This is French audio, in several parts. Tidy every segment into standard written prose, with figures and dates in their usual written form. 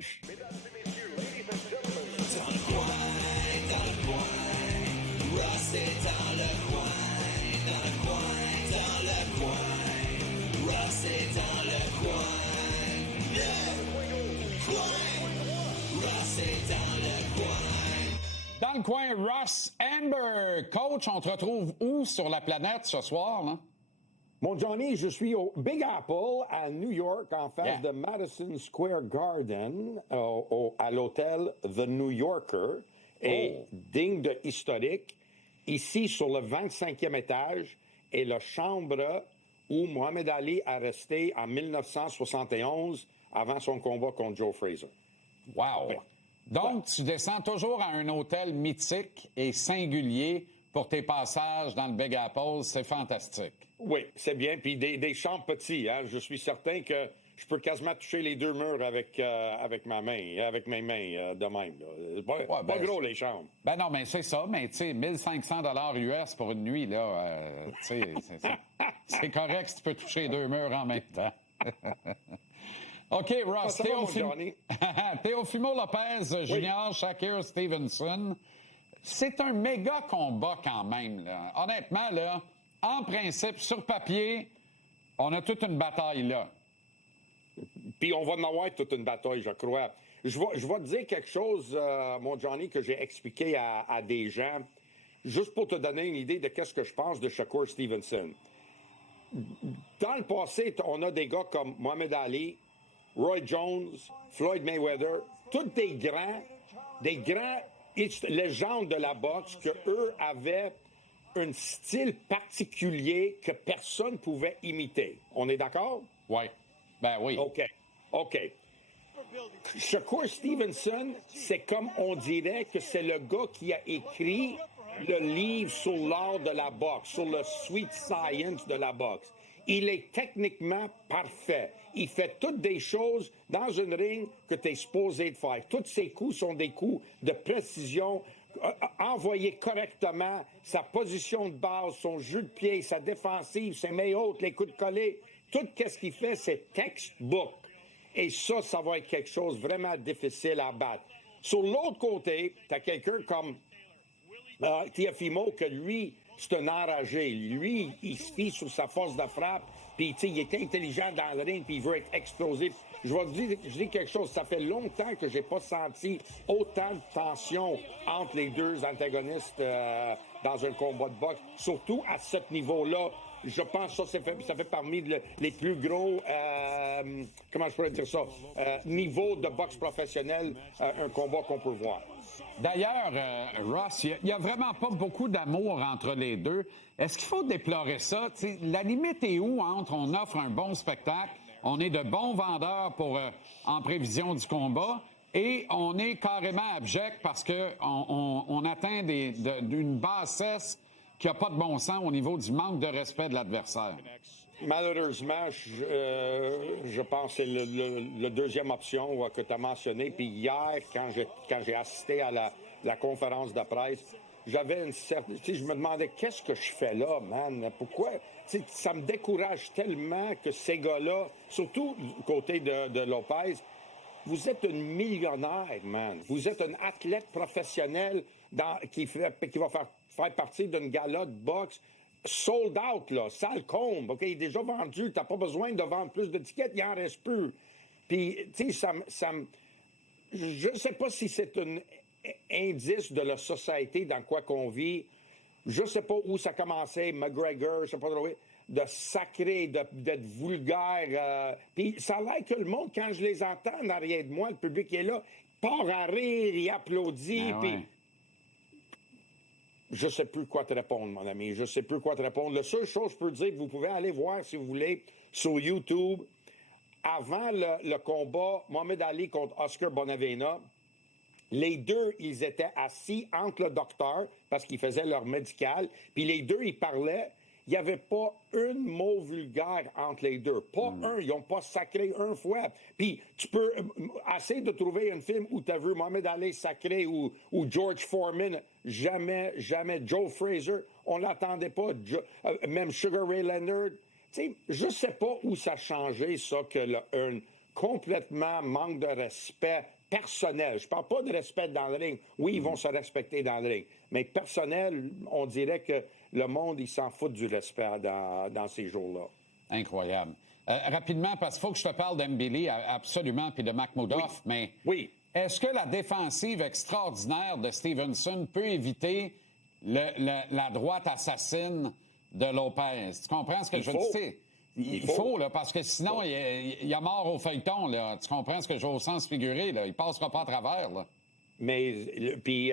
Edge. Ross est dans le coin, dans le coin, dans le coin. Ross est dans le coin, le coin. Ross est dans le coin. Dans le coin, Ross Amber. Coach, on te retrouve où sur la planète ce soir, là? Mon Johnny, je suis au Big Apple à New York, en face de Madison Square Garden, à l'hôtel The New Yorker. Et digne de historique, ici, sur le 25e étage, est la chambre où Mohamed Ali a resté en 1971 avant son combat contre Joe Frazier. Wow! Ouais. Donc, tu descends toujours à un hôtel mythique et singulier pour tes passages dans le Big Apple. C'est fantastique. Oui, c'est bien. Puis des chambres petits. Hein? Je suis certain que je peux quasiment toucher les deux murs avec ma main, avec mes mains de même. Pas gros, les chambres. Ben non, mais c'est ça. Mais tu sais, 1500 $ US pour une nuit, là, tu sais, c'est correct si tu peux toucher les deux murs en même temps. OK, Ross, Teofimo Lopez Jr., Shakir Stevenson. C'est un méga combat quand même, là. Honnêtement, là, en principe, sur papier, on a toute une bataille là. Puis on va en avoir toute une bataille, je crois. Je vais te dire quelque chose, mon Johnny, que j'ai expliqué à des gens, juste pour te donner une idée de qu'est-ce que je pense de Shakur Stevenson. Dans le passé, on a des gars comme Mohamed Ali, Roy Jones, Floyd Mayweather, tous des grands légendes de la boxe que eux avaient un style particulier que personne pouvait imiter. On est d'accord? Oui. Ben oui. OK. Shakur Stevenson, c'est comme on dirait que c'est le gars qui a écrit le livre sur l'art de la boxe, sur le sweet science de la boxe. Il est techniquement parfait. Il fait toutes des choses dans une ring que tu es supposé de faire. Tous ses coups sont des coups de précision, envoyés correctement, sa position de base, son jeu de pied, sa défensive, ses mains hautes, les coups de collet. Tout ce qu'il fait, c'est textbook. Et ça va être quelque chose de vraiment difficile à battre. Sur l'autre côté, tu as quelqu'un comme Teofimo, que lui, c'est un enragé. Lui, il se fie sur sa force de frappe, puis il est intelligent dans le ring, puis il veut être explosif. Je dis quelque chose, ça fait longtemps que j'ai pas senti autant de tension entre les deux antagonistes dans un combat de boxe, surtout à ce niveau-là. Je pense que ça fait parmi les plus gros, comment je pourrais dire ça, niveau de boxe professionnelle, un combat qu'on peut voir. D'ailleurs, Ross, il n'y a vraiment pas beaucoup d'amour entre les deux. Est-ce qu'il faut déplorer ça? T'sais, la limite est où entre on offre un bon spectacle, on est de bons vendeurs en prévision du combat, et on est carrément abject parce que on atteint d'une bassesse qui n'a pas de bon sens au niveau du manque de respect de l'adversaire. Malheureusement, je pense que c'est le deuxième option que tu as mentionné. Puis hier, quand j'ai assisté à la conférence de presse, j'avais une certaine... Je me demandais, qu'est-ce que je fais là, man? Pourquoi? Ça me décourage tellement que ces gars-là, surtout du côté de Lopez, vous êtes un millionnaire, man. Vous êtes un athlète professionnel qui va faire partie d'une gala de boxe sold out, là, salle comble, OK, déjà vendu, t'as pas besoin de vendre plus d'étiquettes, il en reste peu. Puis, tu sais, je sais pas si c'est un indice de la société dans quoi qu'on vit. Je sais pas où ça a commencé, McGregor, je sais pas trop, de sacré, d'être vulgaire. Puis ça a l'air que le monde, quand je les entends en arrière de moi, le public est là, part à rire, il applaudit, puis... Je sais plus quoi te répondre, mon ami. Je sais plus quoi te répondre. La seule chose que je peux dire, vous pouvez aller voir, si vous voulez, sur YouTube, avant le combat Mohamed Ali contre Oscar Bonavena, les deux, ils étaient assis entre le docteur, parce qu'ils faisaient leur médical, puis les deux, ils parlaient. Il n'y avait pas un mot vulgaire entre les deux. Pas un. Ils n'ont pas sacré un fois. Puis, tu peux essayer de trouver un film où tu as vu Mohamed Ali sacré ou George Foreman. Jamais. Joe Frazier, on l'attendait pas. Même Sugar Ray Leonard. Tu sais, je sais pas où ça a changé, ça, que un complètement manque de respect personnel. Je parle pas de respect dans le ring. Oui, ils vont se respecter dans le ring. Mais personnel, on dirait que le monde, il s'en fout du respect dans ces jours-là. Incroyable. Rapidement, parce qu'il faut que je te parle d'Mbili, absolument, puis de Makhmoudov, mais est-ce que la défensive extraordinaire de Stevenson peut éviter la droite assassine de Lopez? Tu comprends ce que je veux dire? Il faut, là, parce que sinon, il y a mort au feuilleton, là. Tu comprends ce que je veux au sens figuré, là? Il passera pas à travers, là. Mais puis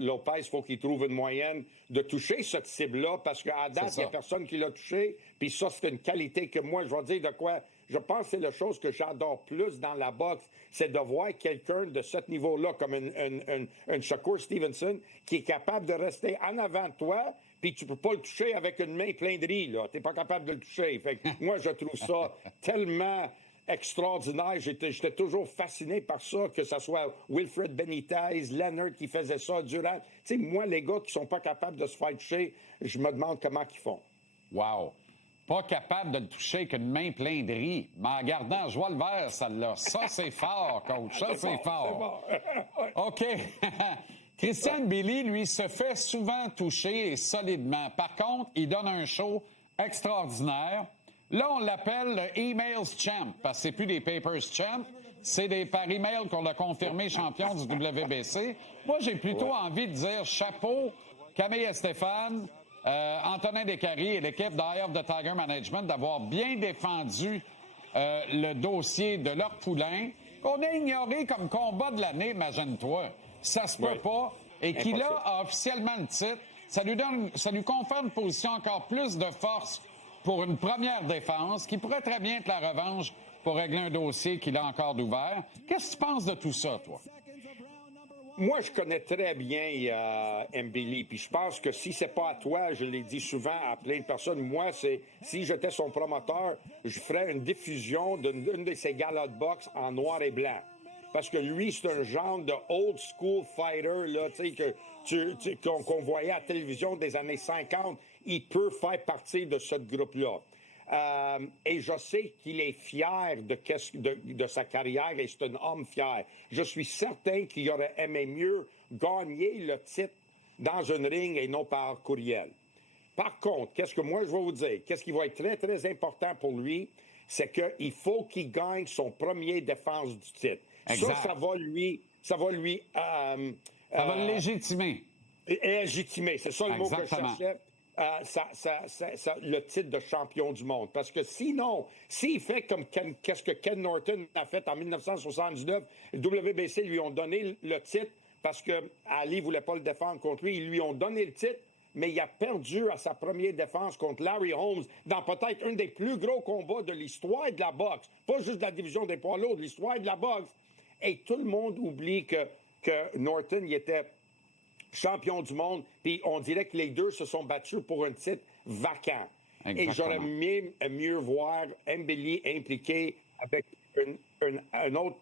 Lopez, il faut qu'il trouve une moyenne de toucher cette cible-là, parce qu'à date, il n'y a personne qui l'a touché. Puis ça, c'est une qualité que moi, je vais dire de quoi. Je pense que c'est la chose que j'adore plus dans la boxe, c'est de voir quelqu'un de ce niveau-là, comme un Shakur Stevenson, qui est capable de rester en avant de toi, puis tu peux pas le toucher avec une main pleine de riz, là. T'es pas capable de le toucher. Fait que moi, je trouve ça tellement extraordinaire. J'étais toujours fasciné par ça, que ce soit Wilfred Benitez, Leonard qui faisait ça, Durant. Tu sais, moi, les gars qui sont pas capables de se faire toucher, je me demande comment ils font. Wow! Pas capable de le toucher avec une main pleine de riz. Mais en gardant joie le vert, celle-là. Ça, c'est fort, coach. Ça, c'est fort. OK. Christian Billy, lui, se fait souvent toucher et solidement. Par contre, il donne un show extraordinaire. Là, on l'appelle le Emails Champ, parce que c'est plus des Papers Champ, c'est par email qu'on l'a confirmé champion du WBC. Moi, j'ai plutôt envie de dire chapeau, Camille Estefan, Antonin Descaries et l'équipe d'Eye of the Tiger Management d'avoir bien défendu le dossier de leur poulain, qu'on a ignoré comme combat de l'année, imagine-toi. Ça se peut pas. Et qui, là, a officiellement le titre. Ça lui confère une position encore plus de force pour une première défense, qui pourrait très bien être la revanche pour régler un dossier qu'il a encore d'ouvert. Qu'est-ce que tu penses de tout ça, toi? Moi, je connais très bien Mbili, puis je pense que si c'est pas à toi, je l'ai dit souvent à plein de personnes, moi, si j'étais son promoteur, je ferais une diffusion d'une de ses galas de boxe en noir et blanc. Parce que lui, c'est un genre de old school fighter, là, tu sais, qu'on voyait à la télévision des années 50. Il peut faire partie de ce groupe-là. Et je sais qu'il est fier de sa carrière et c'est un homme fier. Je suis certain qu'il aurait aimé mieux gagner le titre dans un ring et non par courriel. Par contre, qu'est-ce que moi je vais vous dire? Qu'est-ce qui va être très, très important pour lui? C'est qu'il faut qu'il gagne son premier défense du titre. Exact. Ça va lui... Ça va le légitimer. Légitimer, c'est ça le mot que je cherchais. Le titre de champion du monde. Parce que sinon, s'il fait comme qu'est-ce que Ken Norton a fait en 1979, WBC lui ont donné le titre parce que Ali ne voulait pas le défendre contre lui. Ils lui ont donné le titre, mais il a perdu à sa première défense contre Larry Holmes dans peut-être un des plus gros combats de l'histoire de la boxe. Pas juste de la division des poids lourds, de l'histoire de la boxe. Et tout le monde oublie que Norton, il était champion du monde, puis on dirait que les deux se sont battus pour un titre vacant. Exactement. Et j'aurais mieux voir Mbili impliqué avec un autre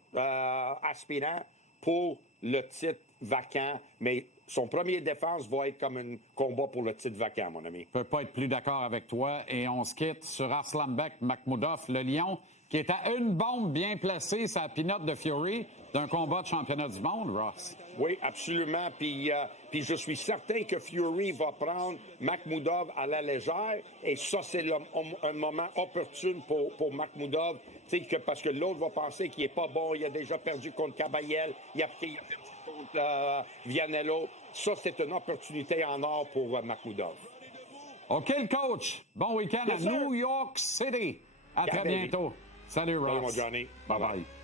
aspirant pour le titre vacant, mais son premier défense va être comme un combat pour le titre vacant, mon ami. Je ne peux pas être plus d'accord avec toi. Et on se quitte sur Arslanbek Makhmoudov, le Lion, qui est à une bombe bien placée, sa pinotte de Fury, d'un combat de championnat du monde, Ross. Oui, absolument. Puis je suis certain que Fury va prendre Makhmoudov à la légère. Et ça, c'est un moment opportun pour Makhmoudov. Parce que l'autre va penser qu'il n'est pas bon. Il a déjà perdu contre Kabayel. Il a perdu contre Vianello. Ça, c'est une opportunité en or pour Makhmoudov. OK, le coach. Bon week-end à New York City. À très bientôt. Salut, Ross. Salut, mon Johnny. Bye-bye.